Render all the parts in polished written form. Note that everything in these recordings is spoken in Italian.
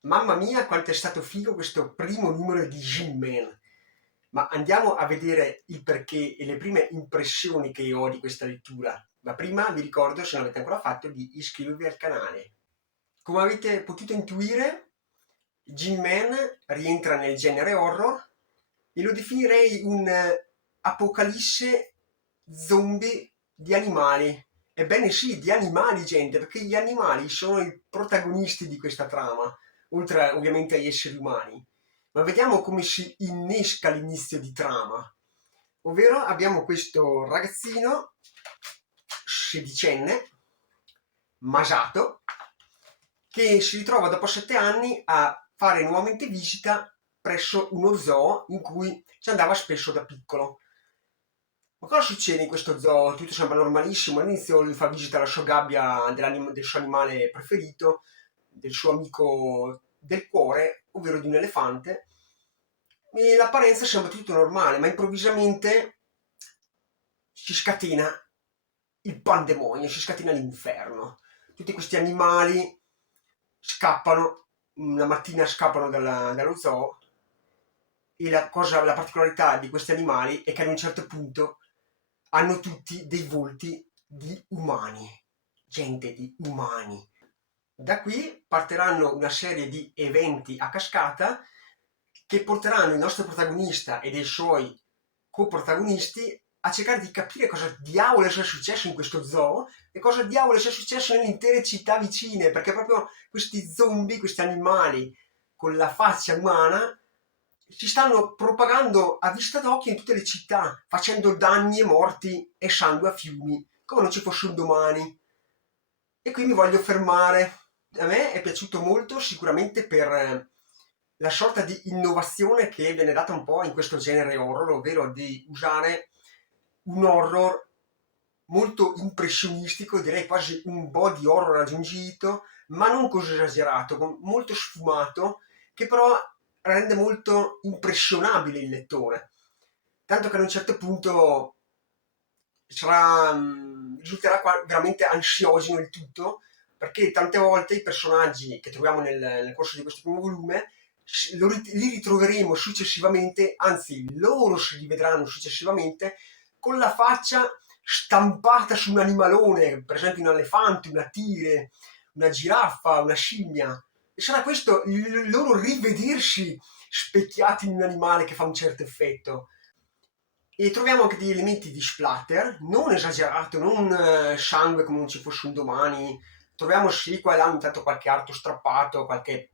Mamma mia, quanto è stato figo questo primo numero di G-Man! Ma andiamo a vedere il perché e le prime impressioni che ho di questa lettura. Ma prima vi ricordo, se non l'avete ancora fatto, di iscrivervi al canale. Come avete potuto intuire, G-Man rientra nel genere horror e lo definirei un apocalisse zombie di animali. Ebbene sì, di animali, gente, perché gli animali sono i protagonisti di questa trama, oltre ovviamente agli esseri umani. Ma vediamo come si innesca l'inizio di trama. Ovvero abbiamo questo ragazzino sedicenne, Masato, che si ritrova dopo 7 anni a fare nuovamente visita presso uno zoo in cui ci andava spesso da piccolo. Ma cosa succede in questo zoo? Tutto sembra normalissimo. All'inizio gli fa visita alla sua gabbia del suo animale preferito, del suo amico del cuore, ovvero di un elefante. E l'apparenza sembra tutto normale, ma improvvisamente si scatena il pandemonio, si scatena l'inferno. Tutti questi animali scappano, una mattina scappano dallo zoo e la particolarità di questi animali è che ad un certo punto hanno tutti dei volti di umani, gente di umani. Da qui partiranno una serie di eventi a cascata che porteranno il nostro protagonista e dei suoi coprotagonisti a cercare di capire cosa diavolo sia successo in questo zoo e cosa diavolo sia successo nelle intere città vicine, perché proprio questi zombie, questi animali con la faccia umana, si stanno propagando a vista d'occhio in tutte le città, facendo danni e morti e sangue a fiumi, come non ci fosse un domani. E qui mi voglio fermare. A me è piaciuto molto sicuramente per la sorta di innovazione che viene data un po' in questo genere horror, ovvero di usare un horror molto impressionistico, direi quasi un body horror aggiungito, ma non così esagerato, molto sfumato, che però rende molto impressionabile il lettore. Tanto che ad un certo punto risulterà veramente ansiogeno il tutto, perché tante volte i personaggi che troviamo nel corso di questo primo volume li ritroveremo successivamente, anzi loro si rivedranno successivamente con la faccia stampata su un animalone, per esempio un elefante, una tigre, una giraffa, una scimmia. E sarà questo il loro rivedersi specchiati in un animale che fa un certo effetto. E troviamo anche degli elementi di splatter, non esagerato, non sangue come non ci fosse un domani. Troviamo sì qua e là ogni tanto qualche arto strappato, qualche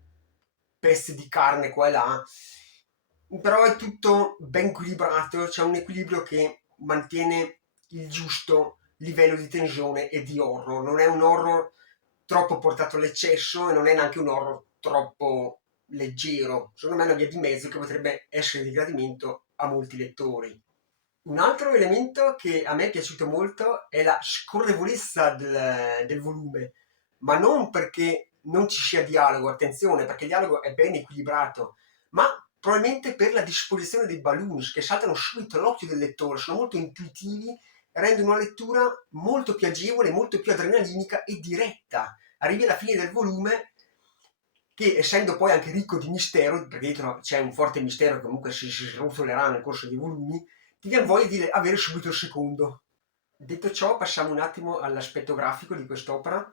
pezzo di carne qua e là, però è tutto ben equilibrato, c'è un equilibrio che mantiene il giusto livello di tensione e di horror. Non è un horror troppo portato all'eccesso e non è neanche un horror troppo leggero. Secondo me è una via di mezzo che potrebbe essere di gradimento a molti lettori. Un altro elemento che a me è piaciuto molto è la scorrevolezza del volume, ma non perché non ci sia dialogo, attenzione, perché il dialogo è ben equilibrato, ma probabilmente per la disposizione dei balloons che saltano subito all'occhio del lettore, sono molto intuitivi e rendono una lettura molto più agevole, molto più adrenalinica e diretta. Arrivi alla fine del volume che essendo poi anche ricco di mistero, perché dietro c'è un forte mistero che comunque si srotolerà nel corso dei volumi, ti viene voglia di avere subito il secondo. Detto ciò, passiamo un attimo all'aspetto grafico di quest'opera,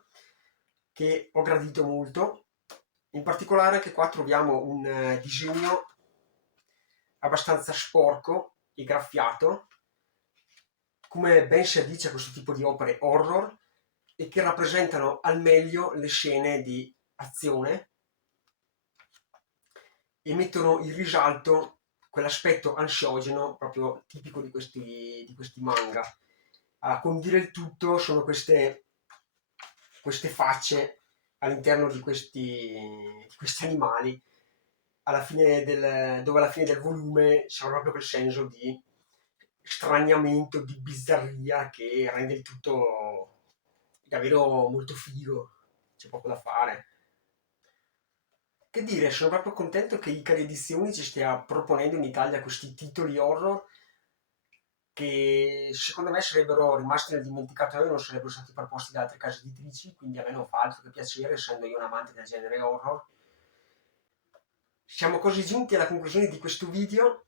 che ho gradito molto. In particolare anche qua troviamo un disegno abbastanza sporco e graffiato, come ben si addice a questo tipo di opere horror, e che rappresentano al meglio le scene di azione e mettono in risalto quell'aspetto ansiogeno proprio tipico di questi manga. A condire il tutto sono queste facce all'interno di questi animali, dove alla fine del volume c'è proprio quel senso di straniamento, di bizzarria che rende il tutto davvero molto figo, c'è poco da fare. Che dire, sono proprio contento che Icari Edizioni ci stia proponendo in Italia questi titoli horror che secondo me sarebbero rimasti nel dimenticatoio e non sarebbero stati proposti da altre case editrici, quindi a me non fa altro che piacere, essendo io un amante del genere horror. siamo così giunti alla conclusione di questo video.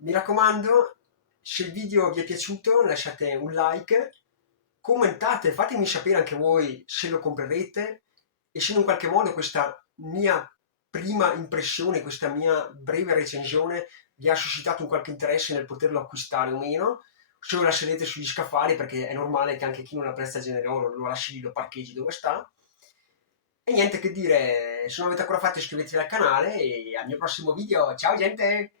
Mi raccomando, se il video vi è piaciuto lasciate un like, commentate, fatemi sapere anche voi se lo comprerete e se in un qualche modo questa mia prima impressione, questa mia breve recensione vi ha suscitato un qualche interesse nel poterlo acquistare o meno, se lo lascerete sugli scaffali perché è normale che anche chi non apprezza il genere horror lo lasci lì, lo parcheggi dove sta. E niente che dire, se non avete ancora fatto iscrivetevi al canale e al mio prossimo video. Ciao gente!